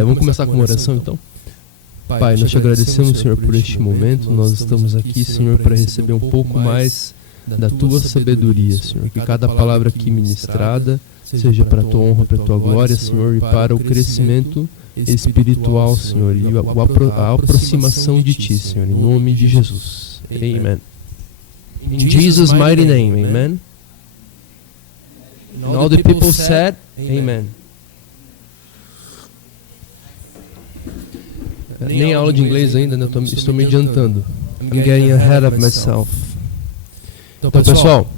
Vamos começar com uma oração então? Pai, nós te agradecemos, Senhor, por este momento. Nós estamos aqui, Senhor, para receber um pouco mais da tua sabedoria, Senhor. Que cada palavra aqui ministrada seja para a tua honra, para a tua glória, Senhor, e para o crescimento espiritual, Senhor, e a aproximação de ti, Senhor, em nome de Jesus. Amen. In Jesus' mighty name, amen. And all the people said, amen. Nem aula de inglês ainda, né? Estou me adiantando. I'm getting ahead of myself. Então, pessoal,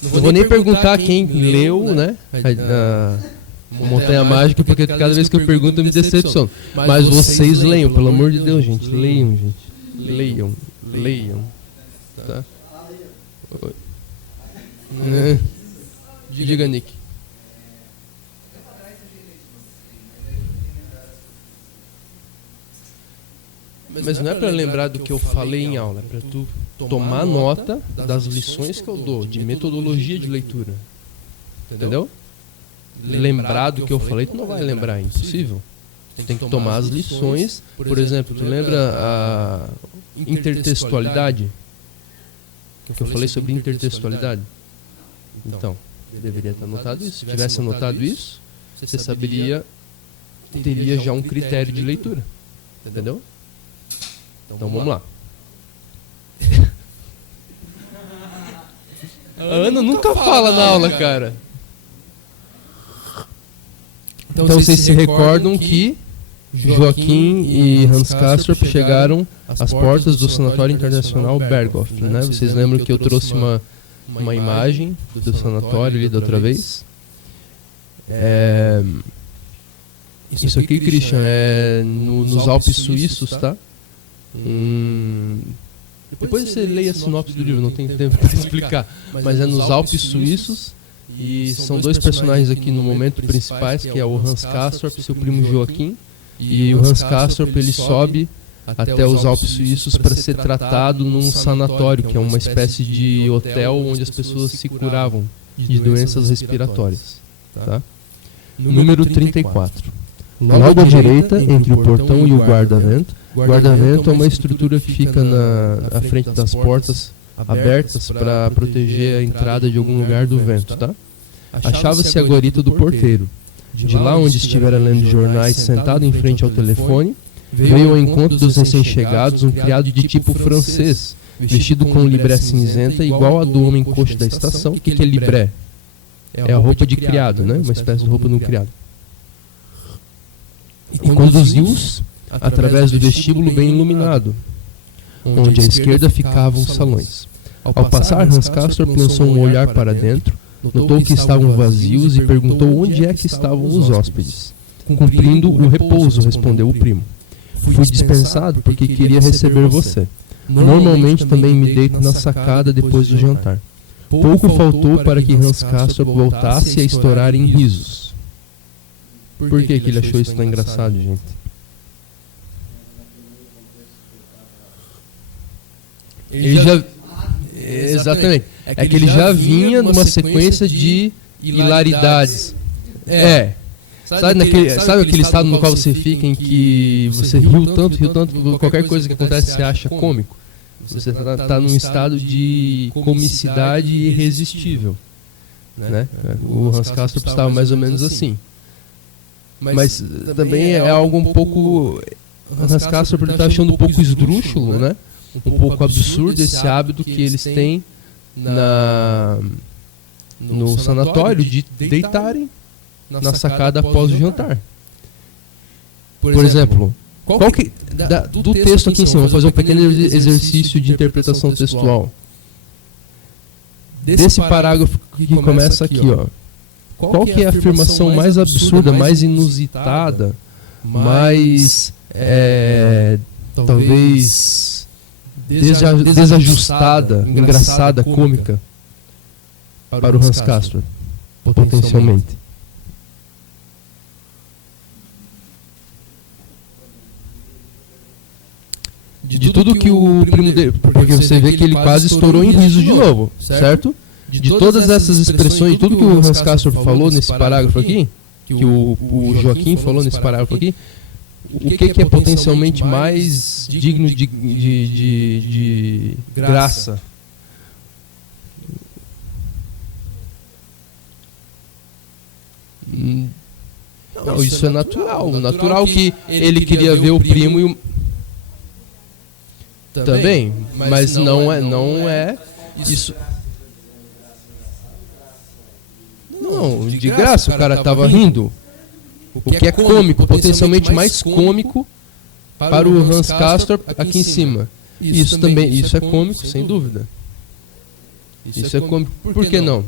não vou nem perguntar quem leu, né? A Montanha Mágica, porque cada vez que eu pergunto eu me decepciono. Mas vocês leiam, pelo amor de Deus, gente. Leiam, gente. Leiam. Tá? Diga, Nick. Mas não é para lembrar do que eu falei em aula, é para tu tomar nota das lições que eu dou, de metodologia de leitura. Entendeu? Lembrar do que eu falei, tu não vai lembrar, é impossível. Tu tem que tomar as lições. Por exemplo, tu lembra a intertextualidade? Que eu falei sobre intertextualidade? Então, eu deveria ter anotado isso. Se tivesse anotado isso, você saberia, teria já um critério de leitura. Entendeu? Então vamos lá. A Ana nunca fala na aula, cara. Então vocês se recordam que Joaquim e Hans Castorp chegaram às portas do Sanatório Internacional Berghof, né? Vocês lembram que eu trouxe uma imagem do sanatório ali da outra vez? Isso aqui, Christian, é nos Alpes Suíços, tá? Depois você leia a sinopse do livro, não tem tempo para explicar, mas é nos Alpes Suíços e são dois personagens aqui no momento principais, que é o Hans Castorp e seu primo Joaquim. E o Hans Castorp, ele sobe até os Alpes Suíços para ser tratado num sanatório, que é uma espécie de hotel onde as pessoas se curavam de doenças respiratórias, tá? Número 34. Logo à direita, entre o portão e o guarda-vento. Guarda-vento é uma estrutura que fica à frente das portas abertas para proteger a entrada de algum lugar do vento, tá? Achava-se a guarita do porteiro. De lá onde estivera lendo jornais sentado em frente ao telefone, veio ao encontro dos recém-chegados um criado de tipo francês, vestido com libré cinzenta igual a do homem coxo da estação. O que é libré? É a roupa de criado, né? Uma espécie de roupa de um criado. E conduziu-os através do vestíbulo bem iluminado, onde à esquerda ficavam os salões. Ao passar, Hans Castorp lançou um olhar para dentro, notou que estavam vazios e perguntou onde é que estavam os hóspedes. Cumprindo o repouso, respondeu o primo. Fui dispensado porque queria receber você. Normalmente também me deito na sacada depois do jantar. Pouco faltou para que Hans Castorp voltasse a estourar em risos. Por que ele achou isso tão engraçado, gente? Ele já... Exatamente. É que ele já vinha numa sequência de hilaridades. Sabe aquele estado no qual você fica em que você riu tanto, qualquer coisa que acontece você acha cômico? Você está num estado de comicidade irresistível, né? O Hans Castorp estava mais ou menos assim. Mas também é algo um pouco... O Hans Castorp está achando um pouco esdrúxulo, né? Um pouco absurdo esse hábito que eles têm no sanatório de deitarem na sacada após o jantar. Por exemplo, do texto aqui em cima, vamos fazer um pequeno exercício de interpretação textual. Desse parágrafo que começa aqui, ó. Qual que é a afirmação mais absurda, mais inusitada, mais, talvez, desajustada, engraçada, cômica para o Hans Castorp, potencialmente? De tudo que o primo dele... Porque você vê que ele quase estourou em risos de novo, certo? De todas essas expressões, tudo que o Hans Castorp falou nesse parágrafo aqui, que o Joaquim falou nesse parágrafo aqui, o que é potencialmente mais digno de graça? Não, isso é natural. Natural que ele queria ver o primo e o... Também, mas não é isso. Não, de graça o cara estava rindo. O que é cômico, potencialmente mais cômico para o Hans Castorp aqui em cima. Isso também, isso é cômico, sem dúvida. Isso é cômico. Por que não?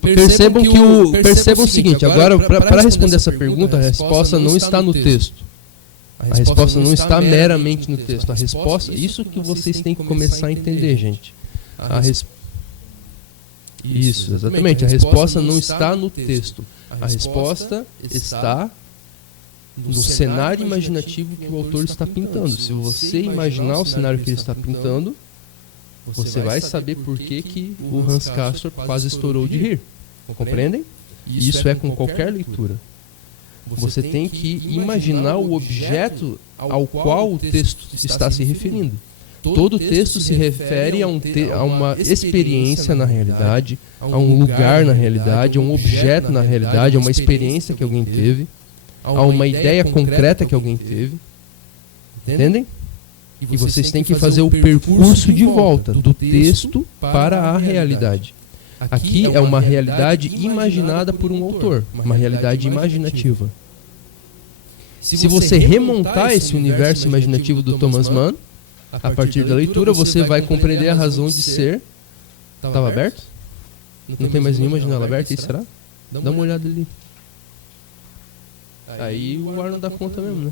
Percebam o seguinte, agora para responder essa pergunta, a resposta não está no texto. A resposta não está meramente no texto. A resposta, isso que vocês têm que começar a entender, gente. Isso, exatamente. A resposta não está no texto. A resposta está no cenário imaginativo que o autor está pintando. Se você imaginar o cenário que ele está pintando, você vai saber por que o Hans Castorp quase estourou de rir. Compreendem? Isso é com qualquer leitura. Você tem que imaginar o objeto ao qual o texto está se referindo. Todo texto se refere a uma experiência na realidade, a um lugar na realidade, a um objeto na realidade, a uma experiência que alguém teve, a uma ideia concreta que alguém teve. Entendem? E vocês têm que fazer o percurso de volta do texto para a realidade. Aqui é uma realidade imaginada por um autor, uma realidade imaginativa. Se você remontar esse universo imaginativo do Thomas Mann, a partir da leitura, você vai compreender a razão de ser. Estava aberto? Não tem mais nenhuma janela aberta aí, será? Dá uma olhada ali. Aí o ar não dá conta mesmo, né?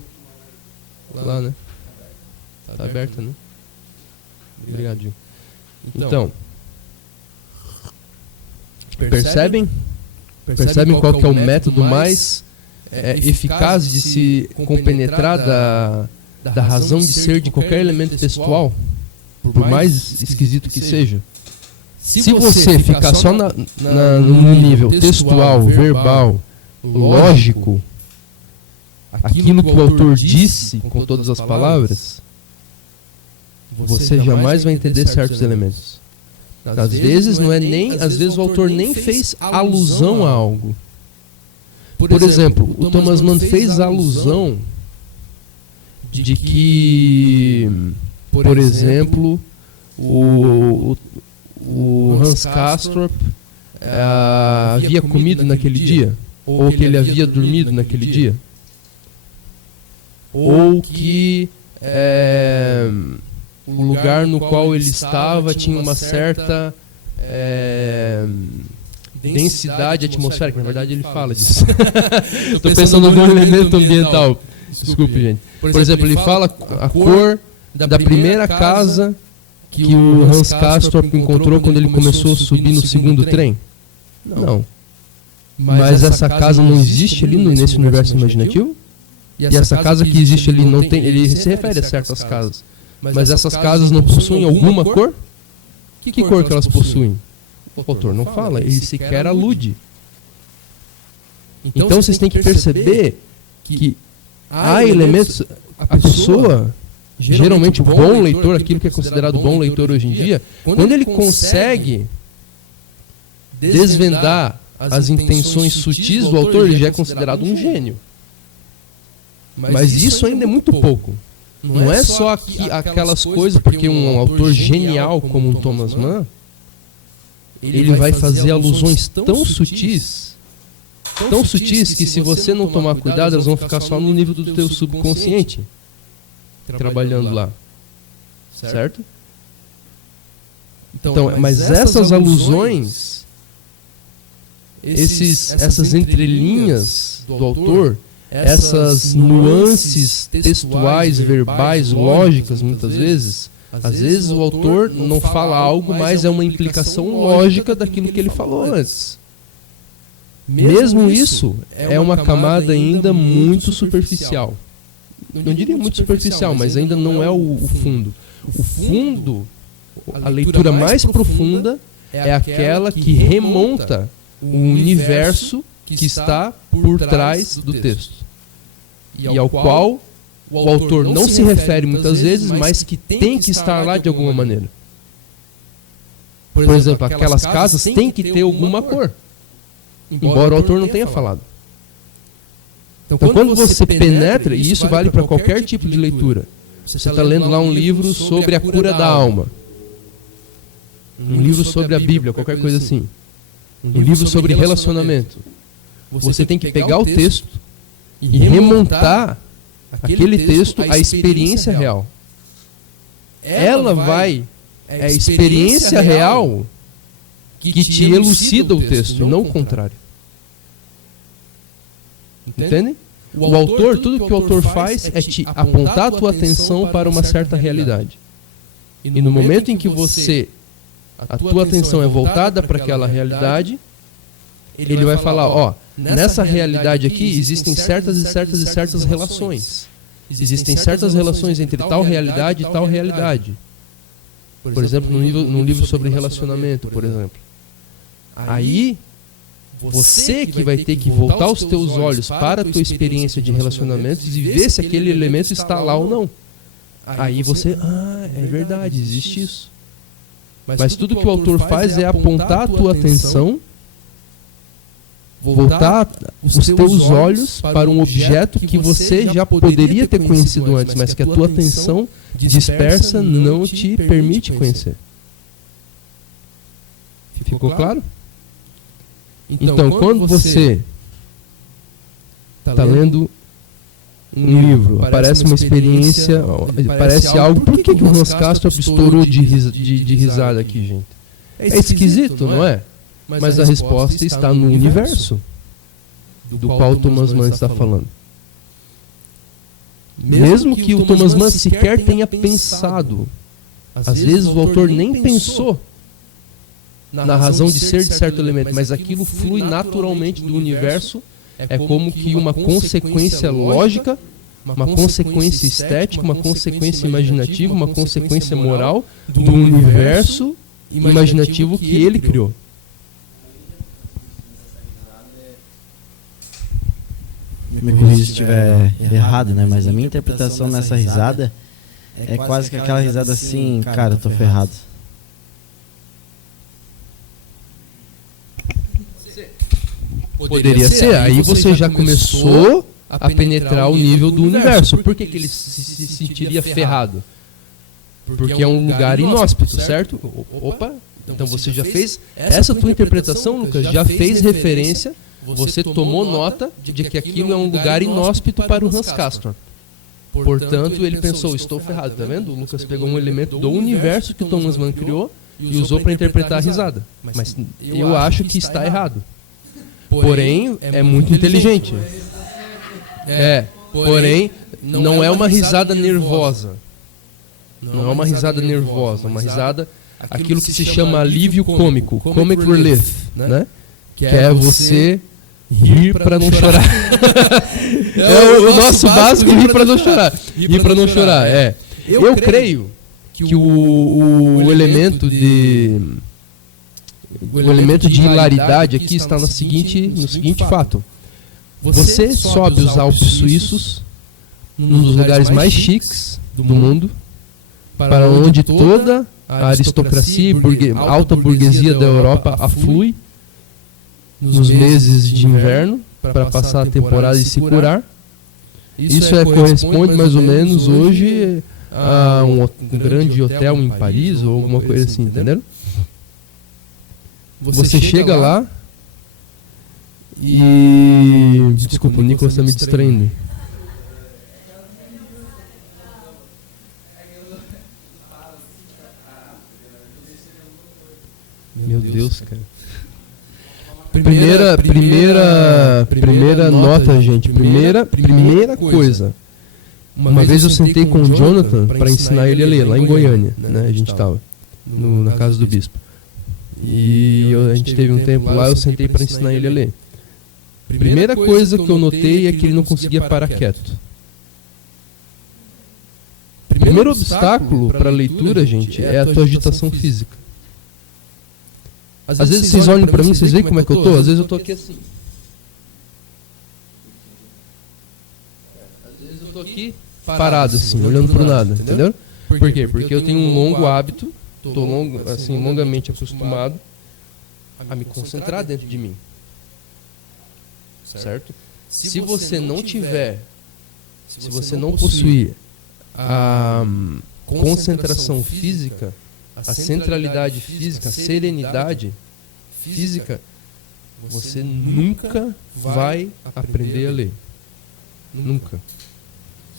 Lá, né? Tá aberta, né? Obrigado, Gil. Então, percebem? Percebem qual que é o método mais eficaz de se compenetrar da razão de ser de qualquer elemento textual, por mais esquisito que seja? Se você ficar só no nível textual, verbal, lógico, aquilo que o autor disse com todas as palavras, você jamais vai entender certos elementos. Às vezes o autor nem fez alusão a algo. Por exemplo, o Thomas Mann fez alusão de que, por exemplo, o Hans Castorp havia comido naquele dia, ou que ele havia dormido naquele dia, ou que o lugar no qual ele estava tinha uma certa densidade atmosférica. Na verdade ele fala disso. Estou pensando no elemento ambiental. Desculpe, gente. Por exemplo, ele fala a cor da primeira casa que o Hans Castorp encontrou quando ele começou a subir no segundo trem. Não. Mas essa casa não existe ali nesse universo imaginativo? E essa casa que existe ali não tem... Ele se refere a certas casas. Mas essas casas não possuem alguma cor? Que cor que elas possuem? O autor não fala, ele sequer alude. Então vocês têm que perceber que há elementos... A pessoa, geralmente o bom leitor, aquilo que é considerado bom leitor hoje em dia, quando ele consegue desvendar as intenções sutis do autor, ele já é considerado um gênio. Mas isso ainda é muito pouco. Não é só aquelas coisas, porque um autor genial como um Thomas Mann, ele vai fazer alusões tão sutis que se você não tomar cuidado, elas vão ficar só no nível do teu subconsciente, trabalhando lá. Certo? Então, mas essas alusões, essas entrelinhas do autor, essas nuances textuais, verbais, lógicas, muitas vezes, às vezes o autor não fala algo, mas é uma implicação lógica daquilo que ele falou antes. Mesmo isso é uma camada ainda muito superficial. Não diria muito superficial, mas ainda não é o fundo. O fundo, a leitura mais profunda, é aquela que remonta o universo que está por trás do texto, e ao qual o autor não se refere muitas vezes, mas que tem que estar lá de alguma maneira. Por exemplo, aquelas casas têm que ter alguma cor, embora o autor não tenha falado. Então, quando você penetra, e isso vale para qualquer tipo de leitura, você está lendo lá um livro sobre a cura da alma, um livro sobre a Bíblia, qualquer coisa assim, um livro sobre relacionamento, você tem que pegar o texto e remontar aquele texto à experiência real. Ela vai, é a experiência real que te elucida o texto, e não o contrário. Entendem? O autor, tudo que o autor faz é te apontar a tua atenção para uma certa realidade. E no momento em que a tua atenção é voltada para aquela realidade, ele vai falar, ó, nessa realidade aqui existem certas e certas e certas relações. Existem certas relações entre tal realidade e tal realidade. Por exemplo, num livro sobre relacionamento, por exemplo. Aí, você que vai ter que voltar os teus olhos para a tua experiência de relacionamentos e ver se aquele elemento está lá ou não. Aí você, é verdade, existe isso. Mas tudo que o autor faz é apontar a tua atenção, voltar os teus olhos para um objeto que você já poderia ter conhecido antes, mas que a tua atenção dispersa não te permite conhecer. Ficou claro? Então, quando você está lendo um livro, aparece uma experiência, parece algo... Por que o Hans Castorp estourou de risada aqui, gente? É esquisito, não é? Mas a resposta está no universo do qual o Thomas Mann está falando. Mesmo que o Thomas Mann sequer tenha pensado, às vezes o autor nem pensou na razão de ser de certo elemento, mas aquilo flui naturalmente do universo, é como que uma consequência lógica, uma consequência estética, uma consequência imaginativa, uma consequência moral do universo imaginativo que ele criou. Me corrija se estiver errado, né? Mas a minha interpretação nessa risada é quase que aquela risada assim, cara, eu tô ferrado. Poderia ser, aí você já começou a penetrar o nível do universo. Por que ele se sentiria ferrado? Porque é um lugar inóspito, certo? Opa, então você já fez, essa tua interpretação, Lucas, já fez referência, você tomou nota de que aquilo é um lugar inóspito para o Hans Castorp. Portanto, ele pensou, estou ferrado, tá vendo? O Lucas pegou um elemento do universo que o Thomas Mann criou e usou para interpretar a risada. Mas eu acho que está errado. Porém, é muito inteligente. Porém, não é uma risada nervosa. Não é uma risada nervosa, é uma risada, aquilo que se chama alívio cômico, comic relief, né? Que é você rir para não chorar. É o nosso básico, rir para não chorar. Rir para não chorar, é. Eu creio que o elemento de hilaridade aqui está no seguinte fato. Você sobe os Alpes suíços, num dos lugares mais chiques do mundo, para onde toda a aristocracia e alta burguesia da Europa aflui nos meses de inverno para passar a temporada e se curar. Isso corresponde mais ou menos hoje a um grande hotel em Paris ou alguma coisa assim, entenderam? Você chega lá e... Desculpa, o Nicolas está me distraindo. Meu Deus, cara. Primeira nota, gente. Primeira coisa. Uma vez eu sentei com o Jonathan para ensinar ele a ler, lá em Goiânia, né? A gente estava na casa do bispo. E a gente teve um tempo lá, eu sentei para ensinar ele a ler. Primeira coisa que eu notei é que ele não conseguia parar quieto. Primeiro obstáculo para a leitura, gente, é a tua agitação física. Às vezes vocês olham para mim, vocês veem como é que eu tô? Às vezes eu tô aqui assim. Às vezes eu tô aqui parado, assim, olhando pro nada, entendeu? Por quê? Porque eu tenho um longo hábito, tô longamente acostumado a me concentrar dentro de mim. Certo? Se você não tiver, se você não possuir a concentração física, a centralidade física, a serenidade física, você nunca vai aprender a ler. Nunca.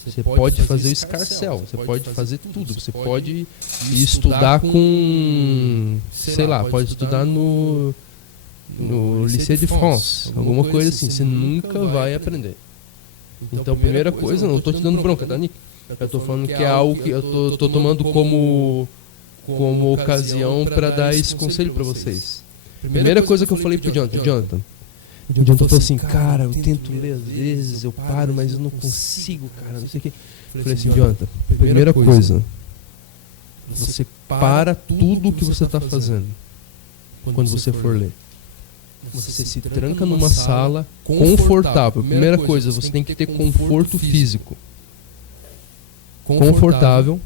Você pode fazer o escarcéu, você pode fazer tudo, você pode estudar com, sei lá, pode estudar no Lycée de France, alguma coisa assim, você nunca vai aprender. Então, primeira coisa, não estou te dando bronca, tá, Nick? Eu estou falando que é algo que eu estou tomando como ocasião para dar esse conselho para vocês. Primeira coisa que eu falei pro Jonathan falou assim, cara, eu tento ler às vezes, eu paro, mas eu não consigo, cara, não sei o que. Eu falei assim, Jonathan, primeira coisa, você para tudo o que você está fazendo quando você for ler. Você se tranca numa sala confortável. Primeira coisa, você tem que ter conforto físico. Confortável.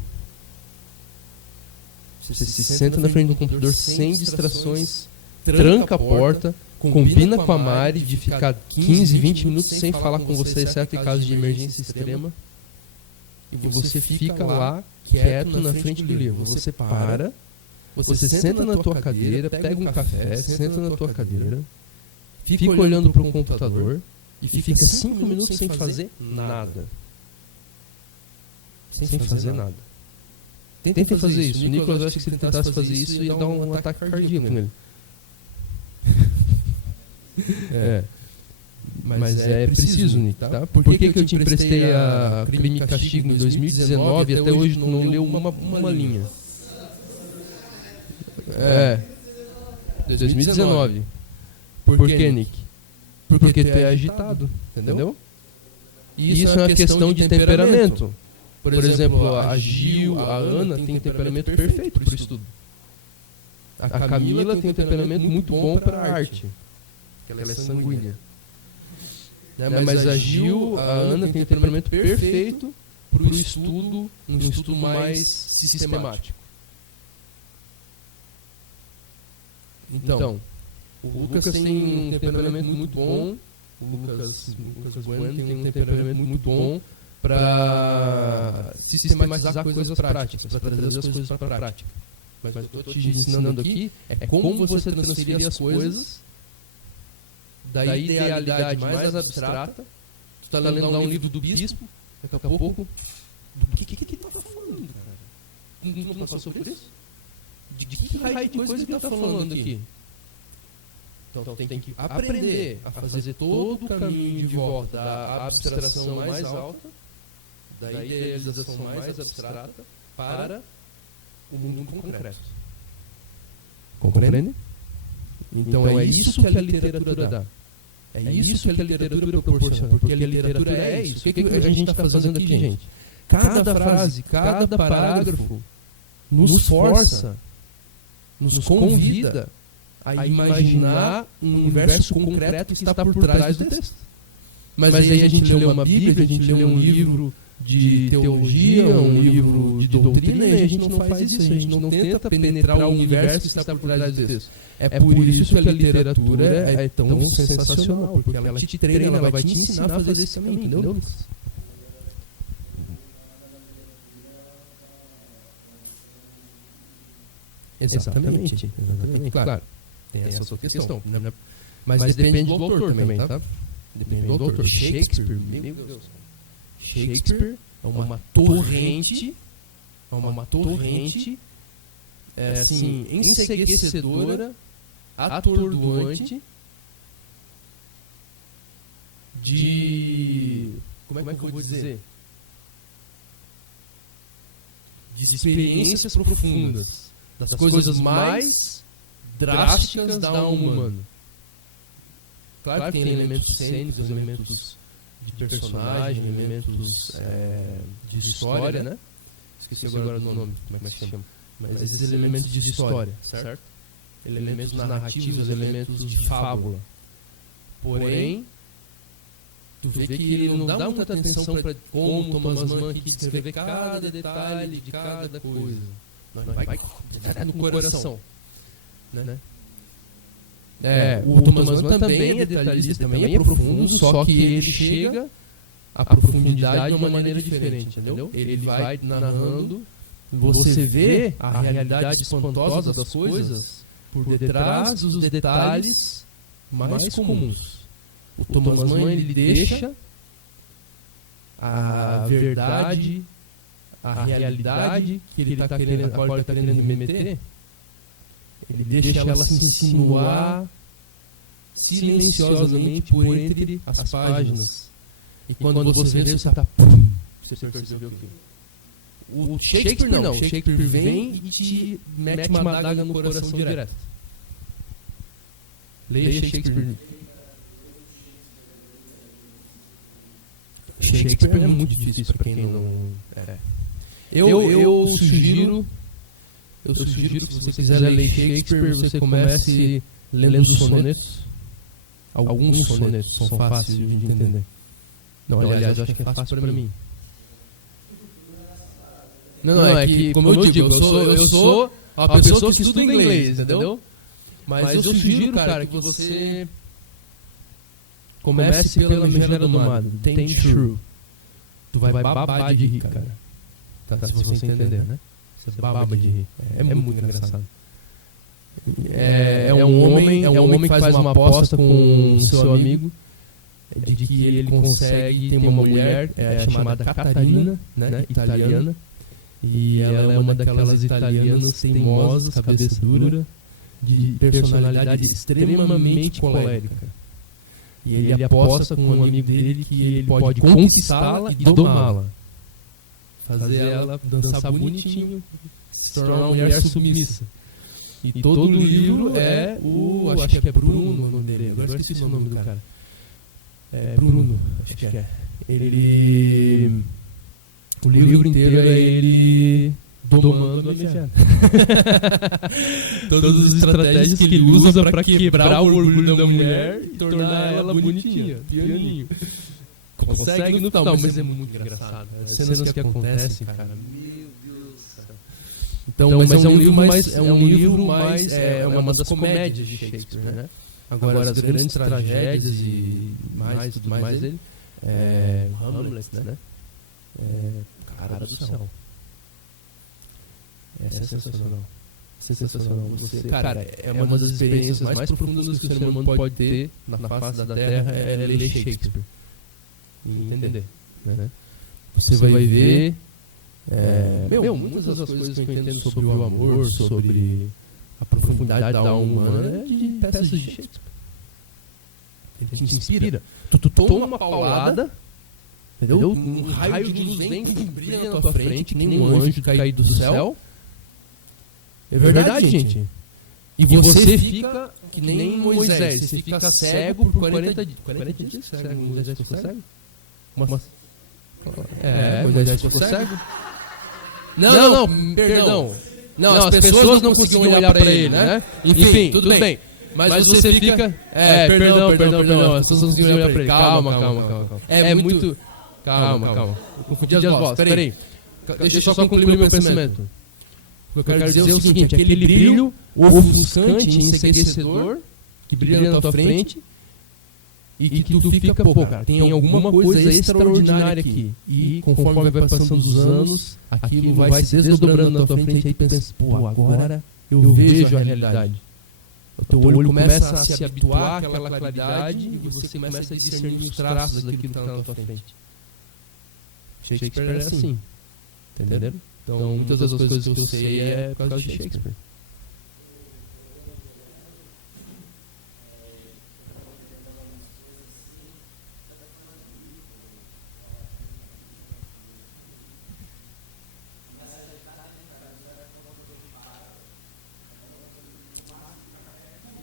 Você se senta na frente do computador sem distrações, tranca a porta, combina com a Mari de ficar 15, 20 minutos sem falar com você, exceto em caso de emergência extrema. E você fica lá, quieto, na frente do livro. Você para, você senta na tua cadeira, pega um café, senta na tua cadeira, fica olhando para o computador e fica 5 minutos sem fazer nada. Sem fazer nada. Tentem fazer isso. O Nicolas, eu acho que se ele tentasse fazer isso, ia dar um ataque cardíaco nele. Mas é preciso, Nick, tá? Por que eu te emprestei a Crime e Castigo em 2019 e até hoje não leu uma linha? 2019. Por que, Nick? Porque tu é agitado, entendeu? E isso é uma questão de temperamento. Por exemplo, a Gil, a Ana tem um temperamento perfeito para o estudo. A Camila tem um temperamento muito bom para a arte, porque ela é sanguínea. Mas a Gil, a Ana tem um temperamento perfeito para o estudo, um estudo mais sistemático. Então, o Lucas tem um temperamento muito bom, o Lucas Bueno tem um temperamento muito bom para sistematizar coisas práticas, para trazer as coisas para a prática. Mas o que eu estou te ensinando aqui é como você transferir as coisas da idealidade mais abstrata. Tu está lendo lá um livro do Bispo, daqui a pouco, do que ele está falando, cara? Não passou por isso? De que raio de coisa que ele está falando aqui? Então tem que aprender a fazer todo o caminho de volta da abstração mais alta, da idealização mais abstrata, para o mundo concreto. Compreende? Então é isso que a literatura dá. É isso que a literatura proporciona. Porque a literatura é isso. O que a gente está fazendo aqui, gente? Cada frase, cada parágrafo nos força, nos convida a imaginar um universo concreto que está por trás do texto. Mas aí a gente lê uma Bíblia, a gente lê um livro de teologia, um livro de doutrina, e a gente não faz isso, a gente não tenta penetrar o universo que está por trás do texto. É por isso que a literatura é tão sensacional, porque ela te treina, ela vai te ensinar a fazer esse caminho, entendeu, Lucas? Exatamente. Claro, tem essa outra questão. Mas depende do autor também, tá? Depende do autor. Shakespeare, meu Deus. Shakespeare é uma torrente, assim, enseguecedora, atordoante de... Como é que eu vou dizer? De experiências profundas, das coisas mais drásticas da alma humana. Claro que tem elementos cênicos, elementos de personagem, elementos de história, né? Esqueci agora do nome, como é que se chama? Mas esses elementos de história, certo? Elementos narrativos, elementos de fábula. Porém, tu vê que ele não dá muita atenção para como o Thomas Mann aqui descrever cada detalhe de cada coisa. Não, vai no coração. Né? O Thomas Mann também é detalhista, também é profundo, só que ele chega à profundidade de uma maneira diferente, entendeu? Ele vai narrando, você vê a realidade espantosa das coisas por detrás dos detalhes mais comuns. O Thomas Mann, ele deixa a verdade, a realidade que ele está querendo, a qual ele está querendo meter, ele deixa ela se insinuar silenciosamente por entre as páginas. E quando você vê, você está... Você percebeu que... O Shakespeare não. Shakespeare vem e te mete uma adaga no coração direto. Leia Shakespeare. Shakespeare é muito difícil para quem não... Eu sugiro que se você quiser ler Shakespeare, você comece lendo os sonetos. Alguns sonetos são fáceis de entender. Não, aliás, eu acho que é fácil para mim. Não, é que, como eu digo, eu sou a pessoa que estuda inglês, entendeu? Mas eu sugiro, cara, que você comece pela Megera Domada, Tem True. Tu vai babar de rir, cara. Tá, se você entender, né? Você baba de rir. É muito engraçado. É um homem que faz uma aposta com seu amigo de que ele consegue ter uma mulher chamada Catarina, né, italiana, e ela é uma daquelas italianas teimosas, cabeça dura, de personalidade extremamente colérica. E ele aposta com um amigo dele que ele pode conquistá-la e domá-la, fazer ela dançar bonitinho, se tornar uma mulher submissa. E todo o livro é acho que é Bruno o nome dele, agora esqueci o nome do cara. Bruno, acho que é. O livro inteiro é ele domando a Megera. Todas as estratégias que ele usa para quebrar o orgulho da mulher e tornar ela bonitinha, pianinho. Consegue no final, mas é muito engraçado. As cenas que acontecem, cara, meu Deus do céu. Então, mas é um livro mais, é uma das comédias de Shakespeare, né? Agora as grandes tragédias e tudo mais dele, Hamlet, né? Cara do céu. É sensacional. Sensacional. Cara, é uma das experiências mais profundas que o ser humano pode ter na face da Terra, é ler Shakespeare. E entender, né? Você vai ver... muitas das coisas que eu entendo sobre o amor, sobre a profundidade da alma humana, é de peças de Shakespeare. Ele te inspira. Tu toma uma paulada, entendeu? Um raio de luz vem e brilha na tua frente, que nem um anjo caído do céu. É verdade, gente. E você fica que nem Moisés. Você fica cego por 40 dias. 40 dias? Moisés ficou cego? Moisés ficou cego? Não, perdão. Não, as pessoas não conseguiam olhar para ele, né? Enfim, tudo bem. Mas você fica... Perdão. As pessoas não conseguiam olhar para ele. Calma. É muito... Calma. Confundi as vozes. Peraí. Deixa eu só concluir meu pensamento. O que eu quero dizer é o seguinte, aquele brilho ofuscante, ensegrecedor, que brilha na tua frente, e que tu fica, cara, tem alguma coisa extraordinária aqui. E conforme vai passando os anos, aquilo vai se desdobrando na tua frente, aí tu pensa, agora eu vejo a realidade. O teu olho começa a se habituar àquela claridade e você começa a discernir os traços daquilo que está na tua frente. Shakespeare é assim, entenderam? Então, muitas das coisas que eu sei é por causa de Shakespeare.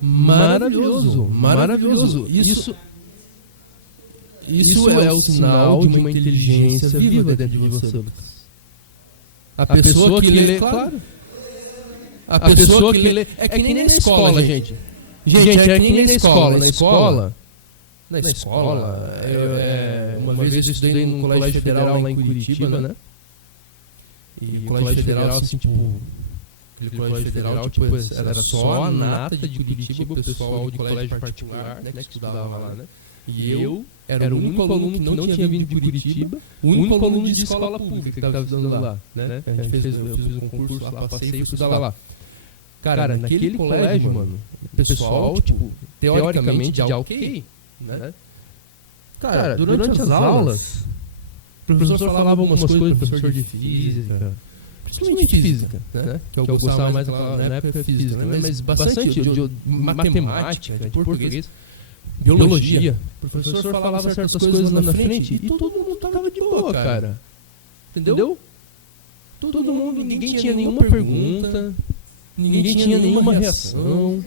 Maravilhoso. Isso é o sinal de uma inteligência viva dentro de você, Lucas. A pessoa que lê, claro. A pessoa que lê... É que nem na escola, gente. Gente, é que nem na escola. Na escola... Uma vez eu estudei num colégio federal lá em Curitiba, né? E o colégio federal, assim, tipo... Aquele colégio federal, tipo, era só a nata de Curitiba, o pessoal de colégio particular, né, que estudava lá, né? E eu era o único aluno que não tinha vindo de Curitiba, o único aluno de escola pública que estava estudando lá, né? Eu fiz um concurso lá, passei e fui estudar lá. Cara, naquele colégio, mano, o pessoal, tipo, teoricamente, de ok, né? Cara, durante as aulas, o professor falava algumas coisas, professor de física, principalmente física, né? Que eu gostava mais na época física, né? Mas bastante de matemática, de português, biologia. O professor falava certas coisas lá na frente e todo mundo tava de boa, cara. Entendeu? Todo mundo, ninguém tinha nenhuma pergunta, ninguém tinha nenhuma reação.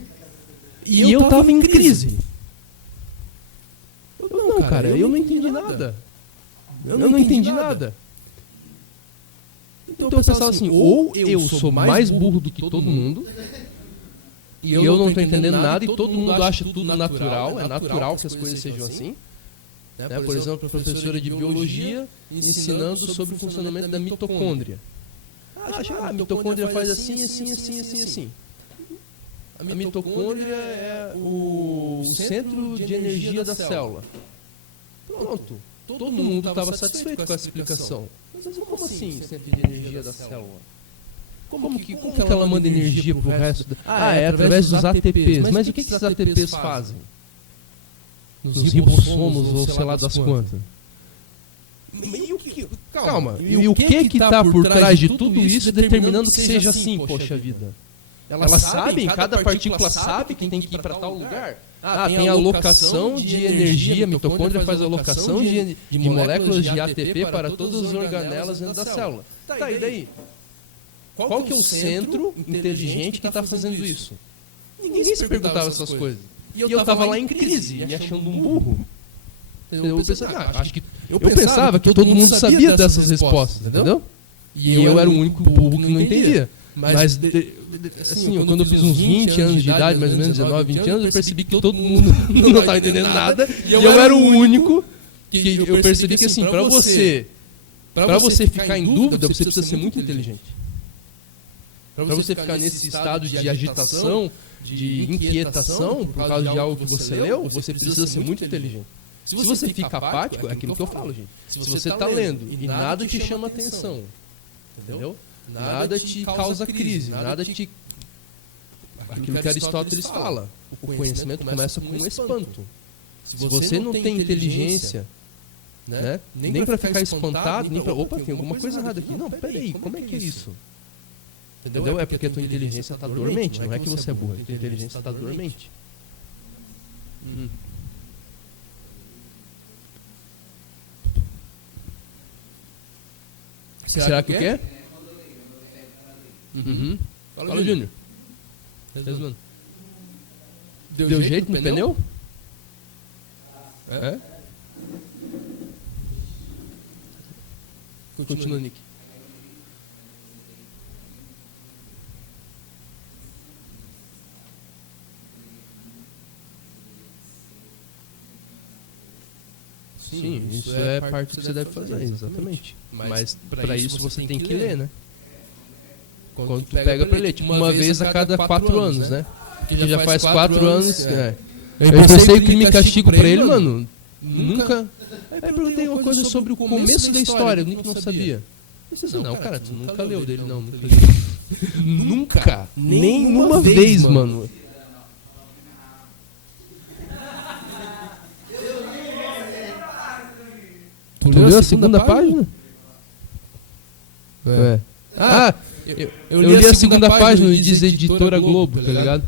E eu tava em crise. Não, cara, eu não entendi nada. Eu não entendi nada. Então eu pensava assim, ou eu sou mais burro do que todo mundo, e eu não estou entendendo nada, e todo mundo acha tudo natural, é natural que as coisas sejam assim. Né? Por exemplo, a professora de biologia ensinando sobre o funcionamento da mitocôndria. A mitocôndria faz assim, assim, assim, assim, assim. A mitocôndria é o centro de energia da célula. Pronto. Todo mundo estava satisfeito com essa explicação. Mas como assim, centro de energia da célula? Como que ela manda energia para o resto? É através dos ATPs. Mas o que esses ATPs fazem? Nos ribossomos ou sei lá das quantas? Calma, e o que está por trás de tudo isso determinando que seja assim, poxa vida? Elas sabem, cada partícula sabe que tem que ir para tal lugar? Tem a alocação de energia, a mitocôndria faz a alocação de moléculas de ATP para todas as organelas dentro da célula. Tá, e daí? Qual que é o centro inteligente que está fazendo isso? Ninguém se perguntava essas coisas. E eu estava lá em crise, me achando um burro. Eu pensava que todo mundo sabia dessas respostas, entendeu? E eu era o único burro que não entendia. Mas assim, quando eu fiz uns 20 anos de idade, mais ou menos 19, 20 anos, eu percebi que todo mundo não estava entendendo nada. E eu era o único que eu percebi que, assim, para você ficar em dúvida, você precisa ser muito inteligente. Para você ficar nesse estado de agitação, de inquietação, por causa de algo que você leu, você precisa ser muito inteligente. Se você fica apático, é aquilo que eu falo, gente. Se você está lendo e nada te chama atenção, entendeu? Nada te causa crise, nada te... Aquilo que Aristóteles fala, o conhecimento começa com um espanto. Se você não tem inteligência, né, nem para ficar espantado, nem para... Opa, tem alguma coisa errada aqui. Não, peraí, como é que é isso? Entendeu? É porque a tua inteligência está dormente, não é que você é burro, a tua inteligência está dormente. Será que o quê? Fala, Júnior. Deu jeito no pneu? É? Continua, Nick. Sim, isso é parte do que você deve fazer, exatamente. Mas para isso você tem que ler, né? Quando tu pega pra ler, tipo, uma vez a cada 4 anos, né? Que já faz 4 anos. Eu pensei que me castigo pra ele, mano. Nunca. Aí perguntei uma coisa sobre o começo da história, o Nick não sabia. Não, cara, tu nunca leu dele, não. Nunca li. Nunca! Nenhuma vez, mano. Tu leu a segunda página? É. Eu li a segunda página e diz Editora Globo, tá ligado?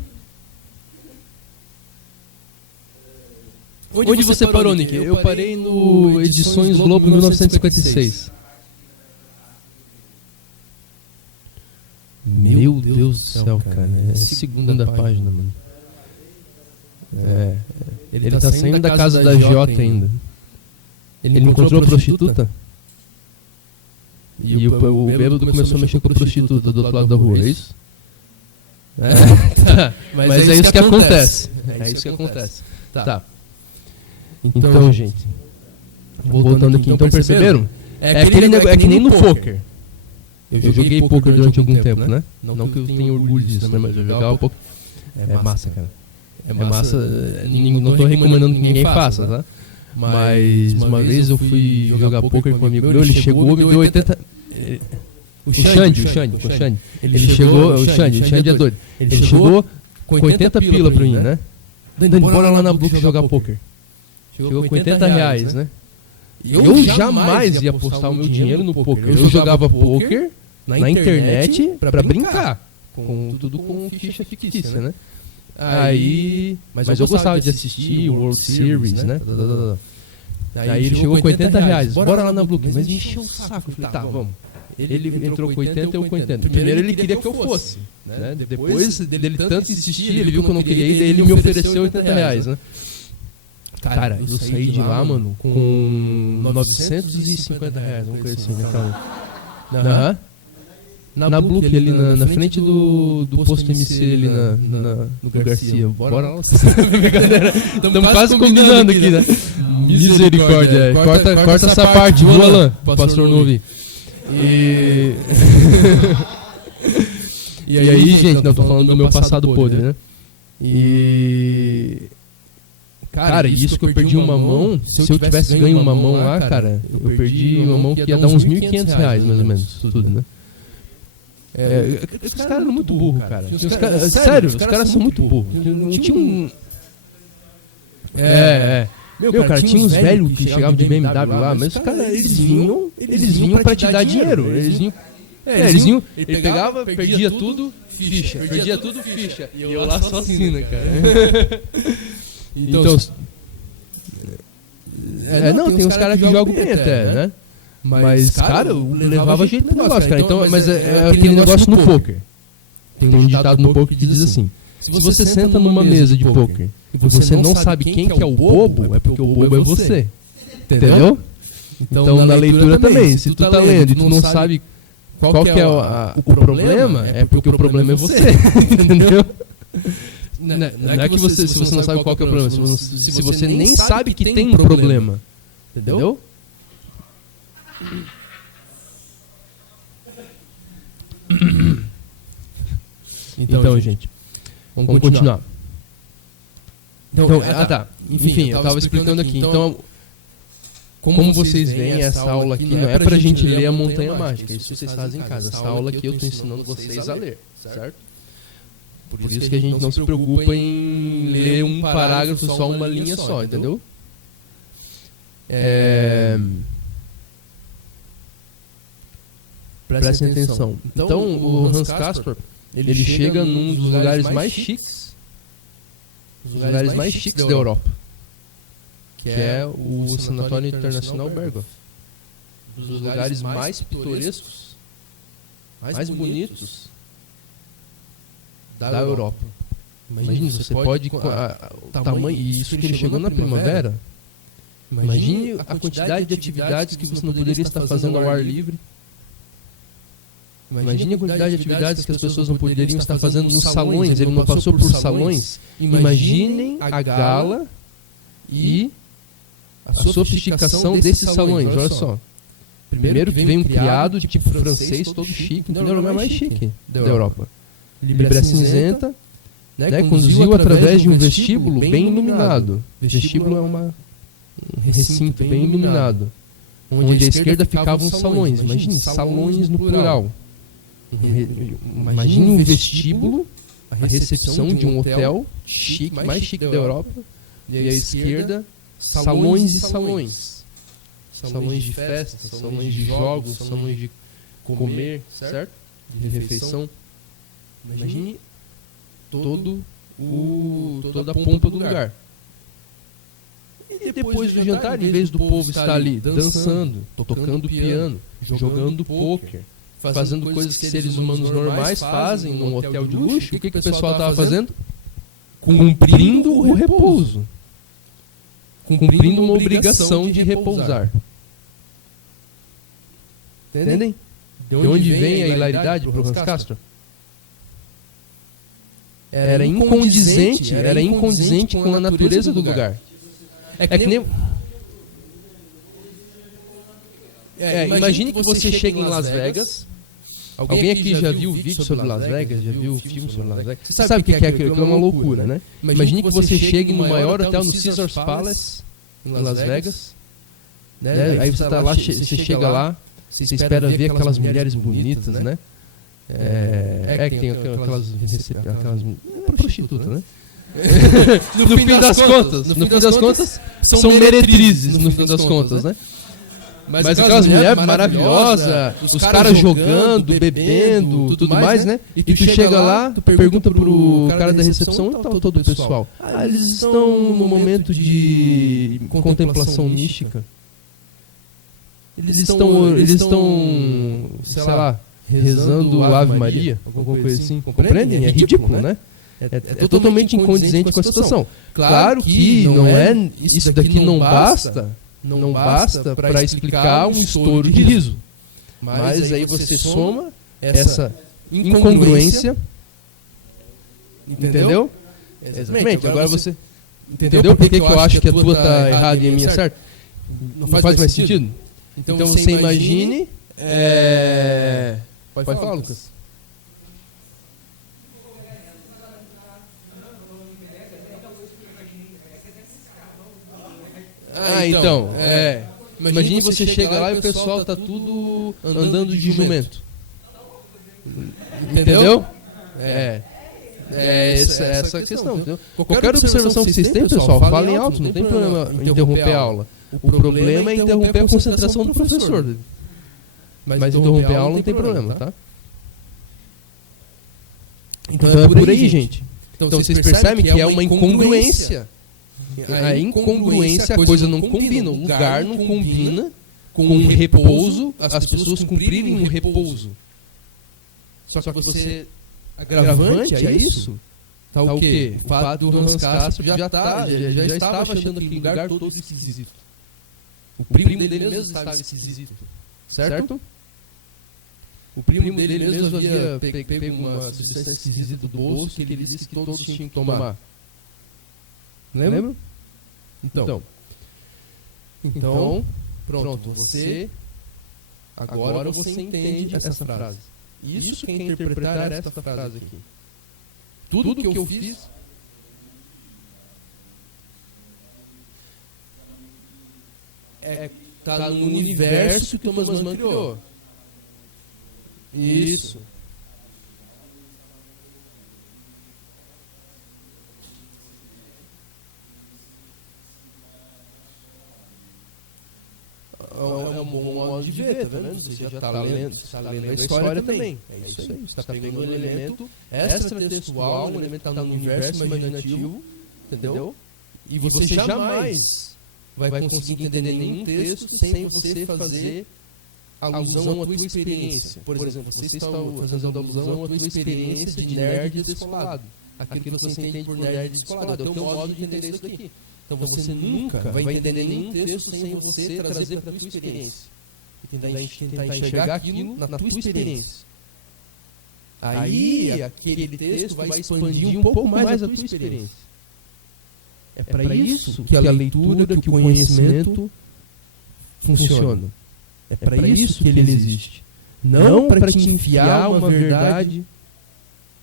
Onde você parou, Nick? Eu parei no Edições Globo 1956. Meu Deus do céu, cara. É a segunda página, mano. Ele tá saindo da casa da Jota ainda. Ele encontrou a prostituta? E o bêbado começou a mexer com a prostituta do outro lado da rua, é isso? Tá. Mas é isso que acontece. É isso que acontece. Tá. Então, gente, voltando aqui, então perceberam? É aquele negócio, é que nem no poker. Eu joguei poker durante algum tempo, né? Não que eu tenha orgulho disso, né? Mas eu jogava poker. É massa, cara. É massa. Não tô recomendando que ninguém faça, tá? Mas uma vez eu fui jogar poker com um amigo meu, ele chegou, me deu 80... O Xande. Ele chegou, o Xande é doido. Ele chegou com 80 pila pra mim, né? Dani, bora lá na Brook jogar poker. Chegou com 80 reais, né? Eu jamais ia apostar o meu dinheiro no poker. Eu jogava poker na internet pra brincar. Tudo com ficha fictícia, né? Aí... Mas eu gostava de assistir o World Series, né? Aí ele chegou com 80 reais. Bora lá na Brook. Mas me encheu o saco. Eu falei, tá, vamos. Ele entrou com 80 e eu com 80. Primeiro ele queria que eu fosse, né? Depois dele tanto insistir, ele viu que eu não queria ir, daí ele me ofereceu 80 reais, né? Cara, eu saí de lá, mano, com 950 reais, vamos coisa assim, né? Na Brook, ali na frente do posto MC ali no Garcia. Bora lá. Brincadeira. Estamos quase combinando aqui, né? Misericórdia. Corta essa parte, viu, Alan? Pastor não ouvir. E aí, gente, não, tô falando do meu passado podre, né? Cara, isso que eu perdi uma mão, se eu tivesse ganho uma mão lá, cara, eu perdi uma mão que ia dar uns 1.500 reais, mais ou menos, tudo, né? Os caras eram muito burros, cara. Sério, os caras são muito burros. Não tinha um... Meu, cara, tinha uns velhos que chegavam de BMW lá, mas os caras, eles vinham pra te dar dinheiro. Eles vinham, ele pegava, perdia tudo, ficha. E eu lá sozinho, né, cara? Então... Não, tem uns caras que jogam bem até, né? Mas, cara, eu levava jeito pro negócio, cara. Então, mas é aquele negócio no poker. Tem um ditado no poker que diz assim: se você senta numa mesa de poker e você não sabe quem que é o bobo, é porque o bobo é você. Entendeu? Então na leitura também, se tu tá lendo e tu não sabe qual que é o problema, é porque o problema é você. Entendeu? Não é que você, se você não sabe qual que é o problema, se você nem sabe que tem um problema. Entendeu? Então, gente, vamos continuar. Então, tá. Enfim, eu tava explicando aqui. Então, como vocês veem, essa aula aqui não é pra gente ler a Montanha Mágica. Isso vocês fazem em casa. Essa aula aqui eu tô ensinando vocês a ler, certo? Por isso que a gente não se preocupa em ler um parágrafo só, uma linha só, entendeu? Prestem atenção. Então, o Hans Castorp, ele chega num dos lugares mais chiques, da Europa, que é o Sanatório Internacional Berghof. Um dos lugares mais pitorescos, mais bonitos da Europa. Imagine, você pode... O tamanho, e isso que ele chegou na primavera, imagine a quantidade de atividades que você não poderia estar fazendo ao ar livre. Imagine a quantidade de atividades que as pessoas não poderiam estar fazendo nos salões. Ele não passou por salões. Imaginem a gala e a sofisticação desses salões. Olha só. Primeiro que vem um criado de tipo francês, todo chique. Não é o lugar mais chique da Europa. Libra cinzenta, né, conduziu através de um vestíbulo bem iluminado. Vestíbulo é um recinto bem iluminado, onde à esquerda ficavam salões. Imagine, salões no plural. Imagine um vestíbulo, a recepção de um hotel chique, mais chique da Europa, e à esquerda, salões e salões. Salões de festa, salões de jogos, salões de comer, certo? De refeição. Imagine toda a pompa do lugar. E depois do jantar, em vez do povo estar ali dançando, tocando piano, jogando pôquer, fazendo coisas que seres humanos normais fazem num hotel de luxo, o que o pessoal estava fazendo? Cumprindo o repouso. Cumprindo uma obrigação de repousar. Entendem? De onde vem a hilaridade para o Hans Castorp? Era incondizente com a natureza do lugar. É que nem... Imagine que você chega em Las Vegas. Alguém aqui já viu vídeo sobre Las Vegas? Já viu filme sobre Las Vegas? Você sabe o que é aquilo? Aquilo é uma loucura, né? Imagine que você chegue no maior hotel no Caesars Palace, em Las Vegas. Né? Aí você tá lá, você chega lá, você espera ver aquelas mulheres bonitas, né? Que tem aquelas prostitutas, né? No fim das contas, são meretrizes, no fim das contas, né? Mas aquelas mulheres maravilosas, os caras jogando, bebendo, tudo mais, né? E tu chega lá, tu pergunta pro cara da recepção, onde tá todo o pessoal? Eles estão no momento de contemplação mística. Eles estão, sei lá, rezando Ave Maria, alguma coisa assim. Compreendem? É ridículo, né? É totalmente incondizente com a situação. Claro que isso daqui não basta para explicar um estouro de riso. Mas aí você soma essa incongruência, entendeu? Exatamente. Agora você entendeu por que eu acho que a tua está errada e a minha certa? Não faz mais sentido? Então você imagine... Pode falar, Lucas. Imagine você chega lá e o pessoal tá tudo andando de jumento. Entendeu? Essa questão. Entendeu? Qualquer observação que vocês têm, pessoal, falem alto, não tem problema em interromper a aula. O problema é interromper a concentração do professor. Mas interromper a aula não tem problema, tá? Então é por aí, gente. Então vocês percebem que é uma incongruência. A incongruência, a coisa não combina, o lugar não combina com um repouso, as pessoas cumprirem um repouso. Só que você, agravante a isso, tá o quê? O fato do Hans Castro já estava achando aquele lugar todo esquisito. O primo dele mesmo estava esquisito, certo? O primo dele mesmo havia pego uma substância esquisita do bolso que ele disse que todos tinham que tomar. Lembra? Então, pronto, você agora você entende essa frase. Isso que é interpretar esta frase aqui. Tudo que eu fiz tá no universo que o Thomas Mann criou. Isso. É um bom modo de ver, tá vendo? Você já está lendo a história também. É isso aí. Você está pegando um elemento extratextual, um elemento que está no universo imaginativo, entendeu? E você jamais vai conseguir entender nenhum texto sem você fazer alusão à tua experiência. Por exemplo, você está fazendo alusão à tua experiência de nerd descolado. Aquilo que você entende por nerd descolado. É o teu modo de entender isso daqui. Então você nunca vai entender nenhum texto sem você trazer para a tua experiência. E tentar enxergar aquilo na tua experiência. Aí aquele texto vai expandir um pouco mais a tua experiência. É para isso que a leitura, que o conhecimento funciona. É para isso que ele existe. Não para te enfiar uma verdade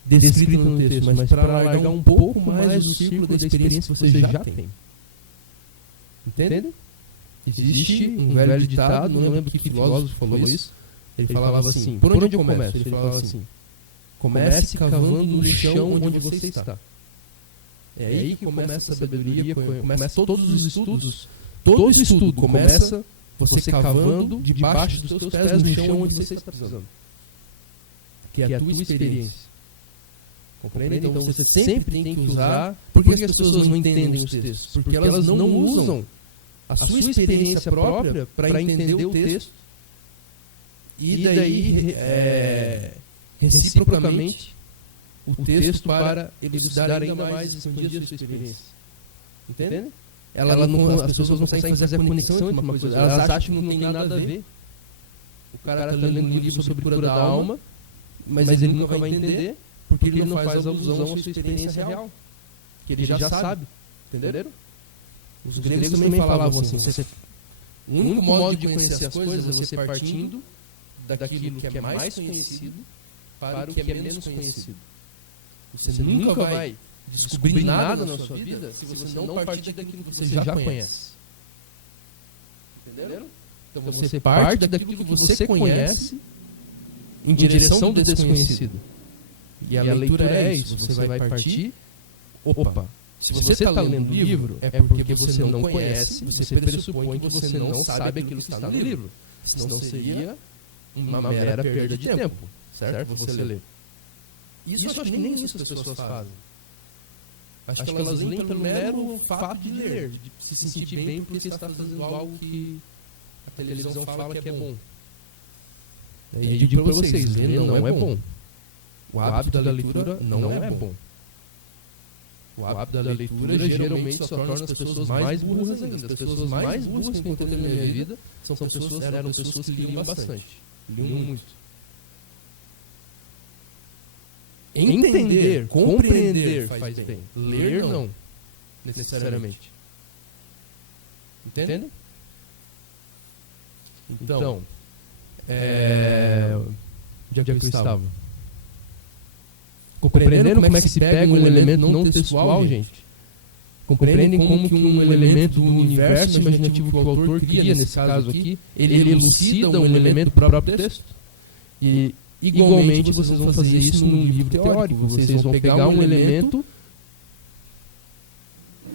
descrita no texto, mas para alargar um pouco mais o círculo da experiência que você já tem. Entende? Existe um velho ditado, não lembro que filósofo falou isso. Ele falava assim, por onde eu começo? Ele falava assim, comece cavando no chão onde você está. É aí que começa a sabedoria, começa todos os estudos. Todo estudo começa você cavando debaixo dos teus pés no chão onde você está pisando. Que é a tua experiência. Compreende? Então você sempre tem que usar... Por que as pessoas não entendem os textos? Porque elas não usam a sua experiência própria para entender o texto e daí reciprocamente o texto para elucidar ainda mais e expandir a sua experiência. Entende? As pessoas não conseguem fazer a conexão entre uma coisa. Elas acham que não tem nada a ver. O cara está lendo um livro sobre cura da alma, mas ele nunca vai entender porque ele não faz alusão à sua experiência real. Que ele já sabe. Entenderam? Os gregos também falavam assim, O único modo de conhecer as coisas é você partindo daquilo que é mais conhecido para o que é menos conhecido. Você nunca vai descobrir nada na sua vida se você não partir daquilo que você já conhece. Entenderam? Então você parte daquilo que você conhece em direção do desconhecido. E a leitura é isso. Você vai partir. Opa, se você está lendo o livro, é porque você não conhece, você pressupõe que você não sabe aquilo que está no livro. Senão seria uma mera perda de tempo, certo? Você lê. Isso acho que nem isso as pessoas fazem. Acho que elas leem pelo mero fato de ler, de se sentir bem porque está fazendo algo que a televisão fala que é bom. E eu digo para vocês, ler não é bom. O hábito da leitura não é bom. O hábito da leitura geralmente só torna as pessoas mais burras ainda. As pessoas mais burras que eu encontrei na minha vida eram pessoas que liam bastante. Liam muito. Entender, compreender faz bem. Ler não, necessariamente. Entendem? Então, onde é que eu estava? Compreenderam como é que se pega um elemento não textual, gente? Compreendem como que um elemento do universo imaginativo que o autor cria, nesse caso aqui, ele elucida um elemento do próprio texto? E igualmente vocês vão fazer isso num livro teórico. Vocês vão pegar um elemento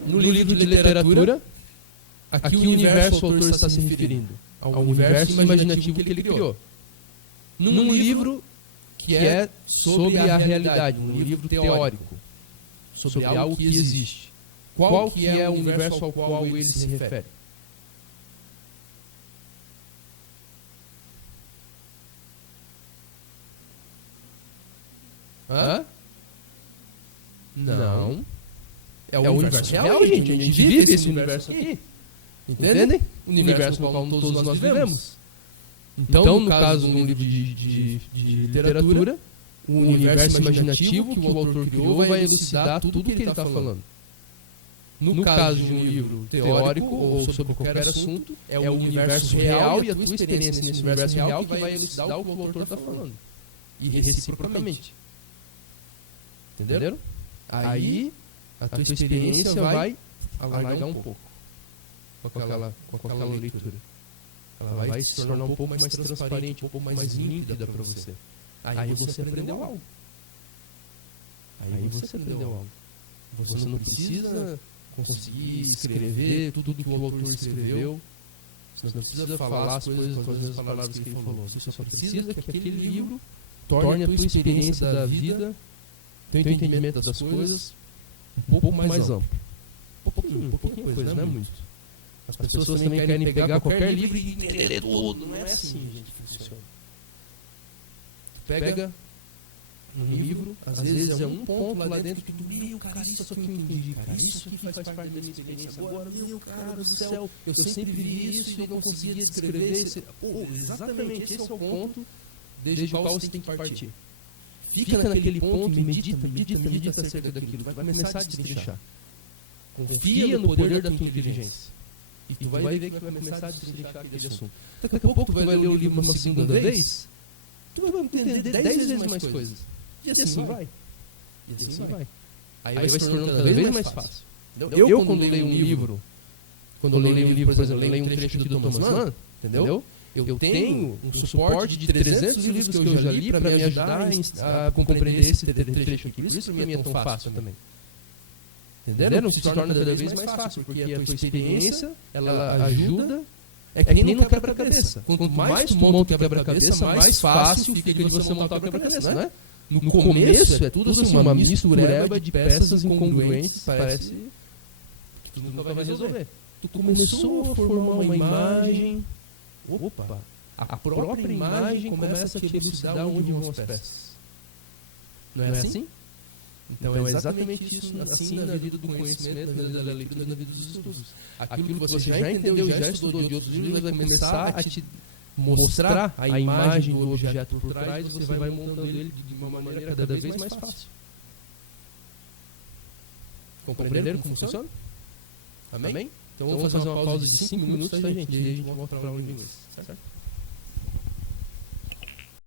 no livro de literatura, a que universo o autor está se referindo? Ao universo imaginativo que ele criou. Num livro que é sobre a realidade, um livro teórico, sobre algo que existe. Qual que é o universo ao qual ele se refere? Hã? Não. É o universo real, gente. A gente vive esse universo aqui. Entendem? O universo no qual todos nós vivemos. Então, no caso de um livro de literatura, o universo imaginativo que o autor criou vai elucidar tudo que ele está falando. No caso de um livro teórico ou sobre qualquer assunto, é o universo real e a tua experiência nesse universo real que vai elucidar o que o autor está falando. E reciprocamente. Entenderam? Aí, a tua experiência vai alargar um pouco com aquela leitura. Ela vai se tornar um pouco mais transparente, um pouco mais límpida para você. Aí você aprendeu algo. Você não precisa conseguir escrever tudo que o autor escreveu. Você não precisa falar as coisas com as mesmas palavras que ele falou. Você só precisa que aquele livro torne a tua experiência da vida, teu entendimento das coisas, um pouco mais amplo. Pouquinho coisa, não é muito. As pessoas também querem pegar qualquer livro e entender tudo. Não é assim, gente, que funciona. Tu pega um livro, às vezes é um ponto lá dentro que tu, meu, cara, isso aqui eu entendi, cara, isso aqui faz parte da minha experiência agora, meu, cara do céu, eu sempre vi isso e eu não conseguia descrever. Exatamente, esse é o ponto desde o qual você tem que partir. Fica naquele ponto e medita acerca daquilo, vai começar a destrinchar. Confia no poder da tua inteligência. E tu vai ver que vai começar a destrinchar aquele assunto. Daqui a pouco tu vai ler o livro uma segunda vez, tu vai entender 10 vezes mais coisas. E assim vai. Aí vai se tornando cada vez mais fácil. Eu quando leio um livro, por exemplo, eu leio um trecho do Thomas Mann, entendeu? Eu tenho um suporte de 300 livros que eu já li para me ajudar a compreender esse trecho aqui. Por isso que para mim é tão fácil também. Entenderam? Se torna cada vez mais fácil, porque a tua experiência, ela ajuda, é que nem no quebra-cabeça. Quanto mais tu monta o quebra-cabeça, mais fácil fica de você montar o quebra-cabeça, não é? No começo é tudo assim, uma mistureba de peças incongruentes, parece que tu nunca vai resolver. Tu começou a formar uma imagem, a própria imagem começa a te elucidar onde vão as peças. Não é assim? Então é exatamente isso, assim na vida do conhecimento, na vida da leitura, na vida dos estudos. Aquilo que você já entendeu, já estudou de outros livros, vai começar a te mostrar a imagem do objeto por trás e você vai montando ele de uma maneira cada vez mais fácil. Compreenderam como funciona? Amém? Então vamos fazer uma pausa de 5 minutos, tá, gente? E aí a gente volta pra aula de inglês, certo?